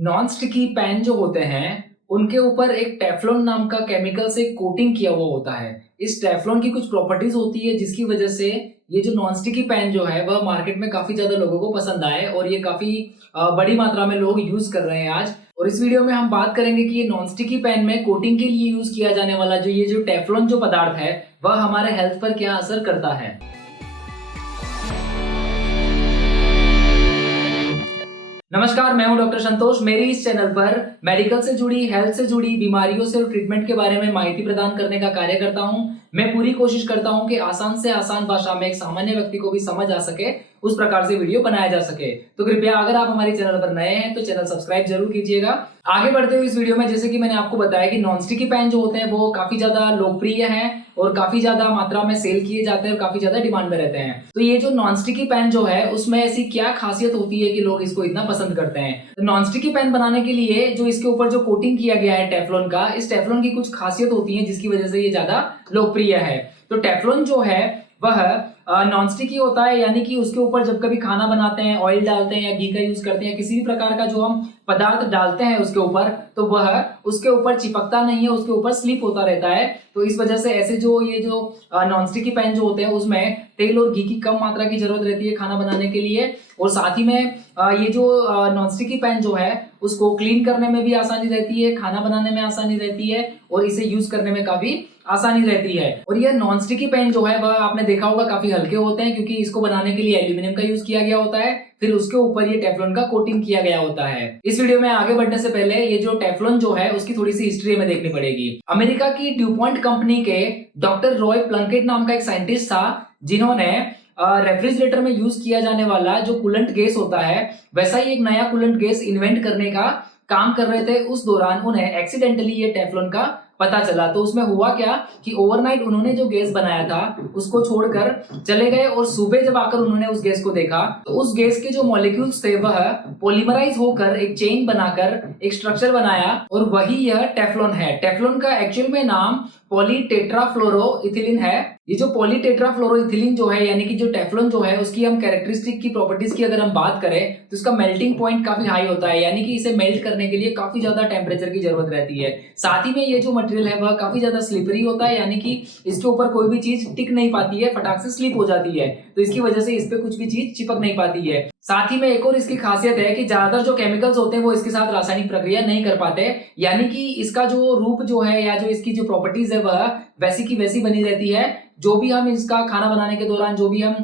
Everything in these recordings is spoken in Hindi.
नॉन स्टिकी पैन जो होते हैं उनके ऊपर एक टेफ्लॉन नाम का केमिकल से कोटिंग किया हुआ होता है। इस टेफ्लॉन की कुछ प्रॉपर्टीज होती है जिसकी वजह से ये जो नॉन स्टिकी पैन जो है वह मार्केट में काफी ज्यादा लोगों को पसंद आए और ये काफी बड़ी मात्रा में लोग यूज कर रहे हैं आज। और इस वीडियो में हम बात करेंगे कि ये नॉन स्टिकी पैन में कोटिंग के लिए यूज किया जाने वाला जो टेफ्लॉन जो पदार्थ है वह हमारे हेल्थ पर क्या असर करता है। नमस्कार, मैं हूं डॉक्टर संतोष। मेरी इस चैनल पर मेडिकल से जुड़ी, हेल्थ से जुड़ी बीमारियों से और ट्रीटमेंट के बारे में माहिती प्रदान करने का कार्य करता हूं। मैं पूरी कोशिश करता हूं कि आसान से आसान भाषा में एक सामान्य व्यक्ति को भी समझ आ सके, उस प्रकार से वीडियो बनाया जा सके। तो कृपया अगर आप हमारे चैनल पर नए हैं तो चैनल सब्सक्राइब जरूर कीजिएगा। आगे बढ़ते हुए इस वीडियो में जैसे कि मैंने आपको बताया कि नॉन स्टिकी पैन जो होते हैं वो काफी ज्यादा लोकप्रिय हैं और काफी ज्यादा मात्रा में सेल किए जाते हैं और काफी ज्यादा डिमांड में रहते हैं। तो ये जो नॉन स्टिकी पैन जो है उसमें ऐसी क्या खासियत होती है कि लोग इसको इतना पसंद करते हैं। तो नॉन स्टिकी पैन बनाने के लिए जो इसके ऊपर जो कोटिंग किया गया है टेफ्लॉन का, इस टेफ्लॉन की कुछ खासियत होती है जिसकी वजह से ये ज्यादा लोकप्रिय है। तो टेफ्लॉन जो है वह नॉन स्टिकी होता है, यानी कि उसके ऊपर जब कभी खाना बनाते हैं, ऑयल डालते हैं या घी का यूज करते हैं, किसी भी प्रकार का जो हम पदार्थ डालते हैं उसके ऊपर, तो वह उसके ऊपर चिपकता नहीं है, उसके ऊपर स्लिप होता रहता है। तो इस वजह से ऐसे ये जो नॉन स्टिकी पैन जो होते हैं उसमें तेल और घी की कम मात्रा की जरूरत रहती है खाना बनाने के लिए। और साथ ही में ये जो नॉन स्टिकी पैन जो है उसको क्लीन करने में भी आसानी रहती है, खाना बनाने में आसानी रहती है और इसे यूज करने में काफी आसानी रहती है। और ये नॉन स्टिकी पैन जो है वह आपने देखा होगा काफी हल्के होते हैं, क्योंकि इसको बनाने के लिए एल्यूमिनियम का यूज किया गया होता है, फिर उसके ऊपर ये टेफ्लॉन का कोटिंग किया गया होता है। इस वीडियो में आगे बढ़ने से पहले ये जो टेफ्लॉन जो है उसकी थोड़ी सी हिस्ट्री हमें देखनी पड़ेगी। अमेरिका की ड्यूपॉन्ट कंपनी के डॉक्टर रॉय प्लंकेट नाम का एक साइंटिस्ट था, जिन्होंने रेफ्रिजरेटर में यूज किया जाने वाला जो कूलेंट गैस होता है वैसा ही एक नया कूलेंट गैस इन्वेंट करने का काम कर रहे थे। उस दौरान उन्हें एक्सीडेंटली ये टेफ्लॉन का पता चला। तो उसमें हुआ क्या कि ओवरनाइट उन्होंने जो गैस बनाया था उसको छोड़कर चले गए और सुबह जब आकर उन्होंने उस गैस को देखा तो उस गैस के जो मॉलिक्यूल्स थे वह पॉलीमराइज होकर एक चेन बनाकर एक स्ट्रक्चर बनाया और वही यह टेफ्लॉन है। टेफ्लॉन का एक्चुअल में नाम पॉलीटेट्राफ्लोरोइथिलीन है। ये जो पॉलीटेट्राफ्लोरोइथिलीन जो है, यानी कि जो टेफ्लॉन जो है, उसकी हम कैरेक्टरिस्टिक की प्रॉपर्टीज की अगर हम बात करें तो इसका मेल्टिंग पॉइंट काफी हाई होता है, यानी कि इसे मेल्ट करने के लिए काफी ज्यादा टेम्परेचर की जरूरत रहती है। साथ ही में ये जो मटेरियल है वह काफी ज्यादा स्लिपरी होता है, यानी कि इसके ऊपर कोई भी चीज टिक नहीं पाती है, फटाक से स्लिप हो जाती है। तो इसकी वजह से इस पे कुछ भी चीज चिपक नहीं पाती है। साथ ही में एक और इसकी खासियत है कि ज्यादातर जो केमिकल्स होते हैं वो इसके साथ रासायनिक प्रक्रिया नहीं कर पाते, यानी कि इसका जो रूप जो है या जो इसकी जो प्रॉपर्टीज है वह वैसी की वैसी बनी रहती है। जो भी हम इसका खाना बनाने के दौरान जो भी हम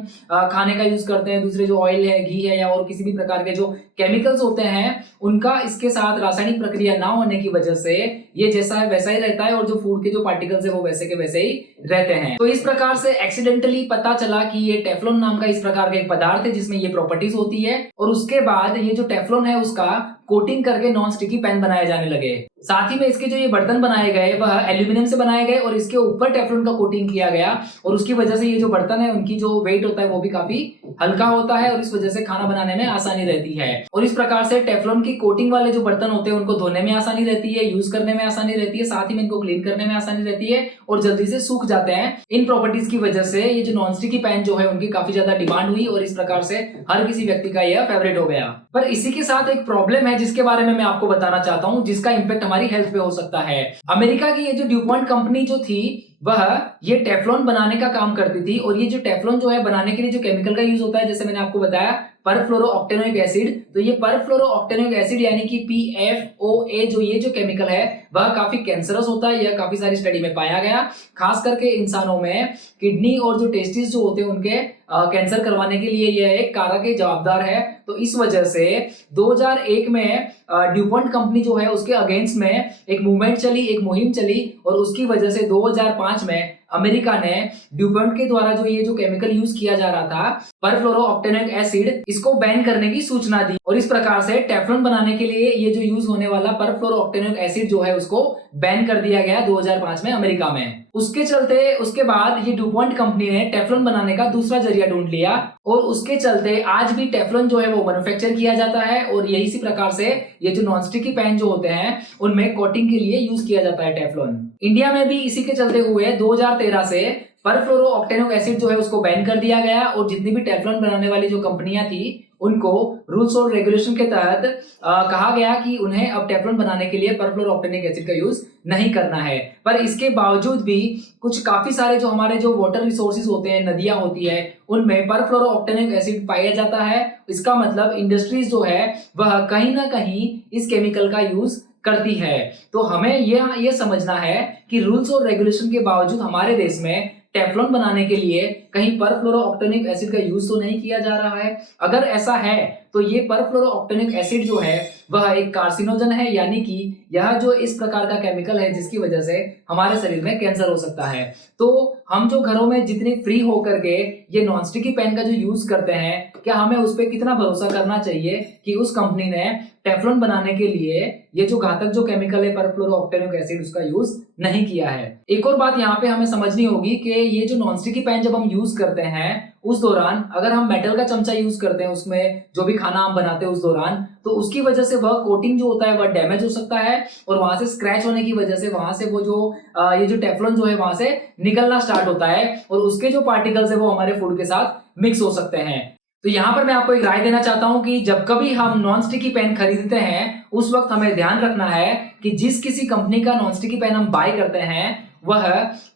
खाने का यूज करते हैं, दूसरे जो ऑयल है, घी है या और किसी भी प्रकार के जो केमिकल्स होते हैं उनका इसके साथ रासायनिक प्रक्रिया ना होने की वजह से ये जैसा है वैसा ही रहता है और जो फूड के जो पार्टिकल्स है वो वैसे के वैसे ही रहते हैं। तो इस प्रकार से एक्सीडेंटली पता चला कि ये टेफ्लॉन नाम का इस प्रकार का एक पदार्थ है जिसमें ये प्रॉपर्टीज होती है, और उसके बाद ये जो टेफ्लॉन है उसका कोटिंग करके नॉन स्टिकी पैन बनाए जाने लगे। साथ ही में इसके जो ये बर्तन बनाए गए वह एल्यूमिनियम से बनाए गए और इसके ऊपर टेफ्लॉन का कोटिंग किया गया, और उसकी वजह से ये जो बर्तन है उनकी जो वेट होता है वो भी काफी हल्का होता है और इस वजह से खाना बनाने में आसानी रहती है। और इस प्रकार से टेफ्लॉन की कोटिंग वाले जो बर्तन होते हैं उनको धोने में आसानी रहती है, यूज करने में आसानी रहती है, साथ ही में इनको क्लीन करने में आसानी रहती है और जल्दी से सूख जाते हैं। इन प्रॉपर्टीज की वजह से ये जो नॉन स्टिकी पैन जो है उनकी काफी ज्यादा डिमांड हुई और इस प्रकार से हर किसी व्यक्ति का यह फेवरेट हो गया। पर इसी के साथ एक प्रॉब्लम है जिसके बारे में मैं आपको बताना चाहता हूं, जिसका इंपैक्ट हमारी हेल्थ पे हो सकता है। अमेरिका की ये जो ड्यूपॉन्ट कंपनी जो थी वह ये टेफ्लॉन बनाने का काम करती थी, और ये जो टेफ्लॉन जो है बनाने के लिए जो केमिकल का यूज होता है, जैसे मैंने आपको बताया परफ्लोरोऑक्टेनोइक एसिड, तो ये परफ्लोरोऑक्टेनोइक एसिड यानी कि PFOA जो ये जो केमिकल है वह काफी कैंसरस होता है। यह काफी सारी स्टडी में पाया गया, खास करके इंसानों में किडनी और जो टेस्टिस जो होते हैं उनके कैंसर करवाने के लिए यह एक कारक जवाबदार है। तो इस वजह से 2001 में ड्यूपॉन्ट कंपनी जो है उसके अगेंस्ट में एक मूवमेंट चली, एक मुहिम चली, और उसकी वजह से 2005 में अमेरिका ने ड्यूपॉन्ट के द्वारा जो ये जो केमिकल यूज किया जा रहा था परफ्लोरोऑक्टेनोइक एसिड, इसको बैन करने की सूचना दी। और इस प्रकार से टेफ्लॉन बनाने के लिए ये जो यूज होने वाला परफ्लोरोऑक्टेनोइक एसिड जो है उसको बैन कर दिया गया 2005 में अमेरिका में। उसके चलते उसके बाद ये ड्यूपॉन्ट कंपनी ने टेफ्लॉन बनाने का दूसरा जरिया ढूंढ लिया, और उसके चलते आज भी टेफ्लॉन जो है वो मैन्युफैक्चर किया जाता है, और यही इसी प्रकार से ये जो नॉन स्टिकी पैन जो होते हैं उनमें कोटिंग के लिए यूज किया जाता है टेफ्लॉन। इंडिया में भी इसी के चलते हुए 2013 से परफ्लोरोऑक्टेनोइक एसिड जो है उसको बैन कर दिया गया, और जितनी भी टेफ्लॉन बनाने वाली जो कंपनियां थी उनको रूल्स और रेगुलेशन के तहत कहा गया कि उन्हें अब टेफ्लॉन बनाने के लिए परफ्लोरोऑक्टेनिक एसिड का यूज नहीं करना है। पर इसके बावजूद भी कुछ काफी सारे जो हमारे जो वाटर रिसोर्सेज होते हैं, नदियां होती है, उनमें परफ्लोरोऑक्टेनिक एसिड पाया जाता है। इसका मतलब इंडस्ट्रीज जो है वह कहीं ना कहीं इस केमिकल का यूज करती है। तो हमें ये समझना है कि रूल्स और रेगुलेशन के बावजूद हमारे देश में टेफ्लॉन बनाने के लिए कहीं परफ्लोरोऑक्टेनिक एसिड का यूज तो नहीं किया जा रहा है। अगर ऐसा है तो ये परफ्लोरोऑक्टेनिक एसिड जो है वह एक कार्सिनोजन है, यानी कि यह जो इस प्रकार का केमिकल है जिसकी वजह से हमारे शरीर में कैंसर हो सकता है। तो हम जो घरों में जितनी फ्री होकर के ये नॉन स्टिकी पैन का जो यूज करते हैं, क्या हमें उस पर कितना भरोसा करना चाहिए कि उस कंपनी ने टेफ्लॉन बनाने के लिए ये जो घातक जो केमिकल है परफ्लोरोऑक्टेनिक एसिड उसका यूज नहीं किया है। एक और बात यहाँ पे हमें समझनी होगी कि ये जो नॉन स्टिकी पैन जब हम यूज करते हैं उस दौरान अगर हम मेटल का चमचा यूज करते हैं उसमें जो भी खाना हम बनाते हैं उस दौरान, तो उसकी वजह से वह कोटिंग जो होता है वह डैमेज हो सकता है और वहां से स्क्रैच होने की वजह से वहां से वो जो ये जो टेफ्लॉन जो है वहां से निकलना स्टार्ट होता है और उसके जो पार्टिकल्स है वो हमारे फूड के साथ मिक्स हो सकते हैं। तो यहाँ पर मैं आपको एक राय देना चाहता हूं कि जब कभी हम नॉन स्टिकी पेन खरीदते हैं उस वक्त हमें ध्यान रखना है कि जिस किसी कंपनी का नॉन स्टिकी पेन हम बाय करते हैं वह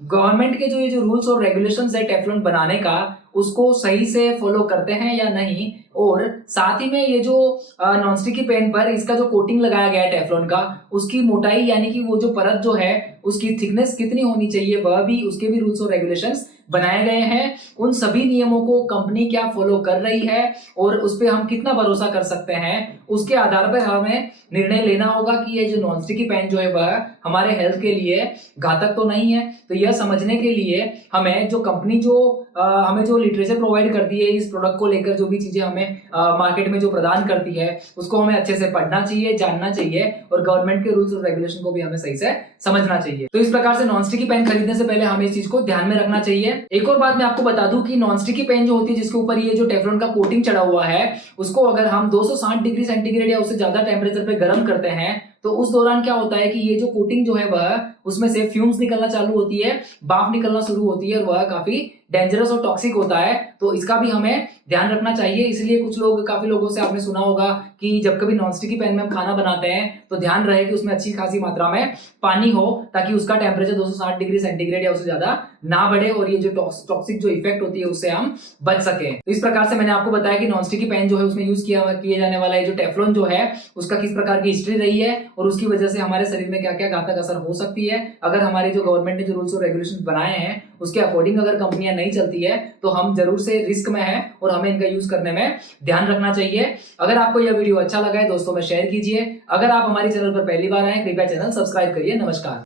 गवर्नमेंट के जो ये जो रूल्स और रेगुलेशंस है टेफ्लॉन बनाने का उसको सही से फॉलो करते हैं या नहीं, और साथ ही में ये जो नॉन स्टिकी पेन पर इसका जो कोटिंग लगाया गया है टेफ्लॉन का उसकी मोटाई यानी कि वो जो परत जो है उसकी थिकनेस कितनी होनी चाहिए वह भी उसके भी रूल्स और रेगुलेशंस बनाए गए हैं। उन सभी नियमों को कंपनी क्या फॉलो कर रही है और उस पर हम कितना भरोसा कर सकते हैं, उसके आधार पर हमें निर्णय लेना होगा कि ये जो नॉन स्टिकी पैन जो है वह हमारे हेल्थ के लिए घातक तो नहीं है। तो यह समझने के लिए हमें जो कंपनी जो हमें जो लिटरेचर प्रोवाइड करती है इस प्रोडक्ट को लेकर, जो भी चीजें हमें मार्केट में जो प्रदान करती है उसको हमें अच्छे से पढ़ना चाहिए, जानना चाहिए और गवर्नमेंट के रूल्स और रेगुलेशन को भी हमें सही से समझना चाहिए। तो इस प्रकार से नॉन स्टिकी पेन खरीदने से पहले हमें इस चीज को ध्यान में रखना चाहिए। एक और बात मैं आपको बता दूं कि नॉन स्टिकी पेन जो होती है जिसके ऊपर ये जो टेफ्लॉन का कोटिंग चढ़ा हुआ है उसको अगर हम 260 डिग्री सेंटीग्रेड या उससे ज्यादा टेम्परेचर पे गर्म करते हैं तो उस दौरान क्या होता है कि ये जो कोटिंग जो है वह उसमें से फ्यूम्स निकलना चालू होती है, भाप निकलना शुरू होती है और वह काफी डेंजरस और टॉक्सिक होता है। तो इसका भी हमें ध्यान रखना चाहिए। इसलिए काफी लोगों से आपने सुना होगा कि जब कभी नॉन स्टिकी पैन में हम खाना बनाते हैं तो ध्यान रहे कि उसमें अच्छी खासी मात्रा में पानी हो ताकि उसका टेम्परेचर 260 डिग्री सेंटीग्रेड या उससे ज्यादा ना बढ़े और ये जो टॉक्सिक जो इफेक्ट होती है उससे हम बच सके। तो इस प्रकार से मैंने आपको बताया कि नॉन स्टिकी पैन जो है उसमें यूज किए जाने वाला है जो टेफ्लॉन जो है उसका किस प्रकार की हिस्ट्री रही है और उसकी वजह से हमारे शरीर में क्या क्या घातक असर हो सकती है। अगर हमारे जो गवर्नमेंट ने जो रूल्स और रेगुलेशन बनाए हैं उसके अकॉर्डिंग अगर कंपनियां नहीं चलती है तो हम जरूर से रिस्क में है और हमें इनका यूज करने में ध्यान रखना चाहिए। अगर आपको यह वीडियो अच्छा लगा है दोस्तों में शेयर कीजिए। अगर आप हमारे चैनल पर पहली बार आए कृपया चैनल सब्सक्राइब करिए। नमस्कार।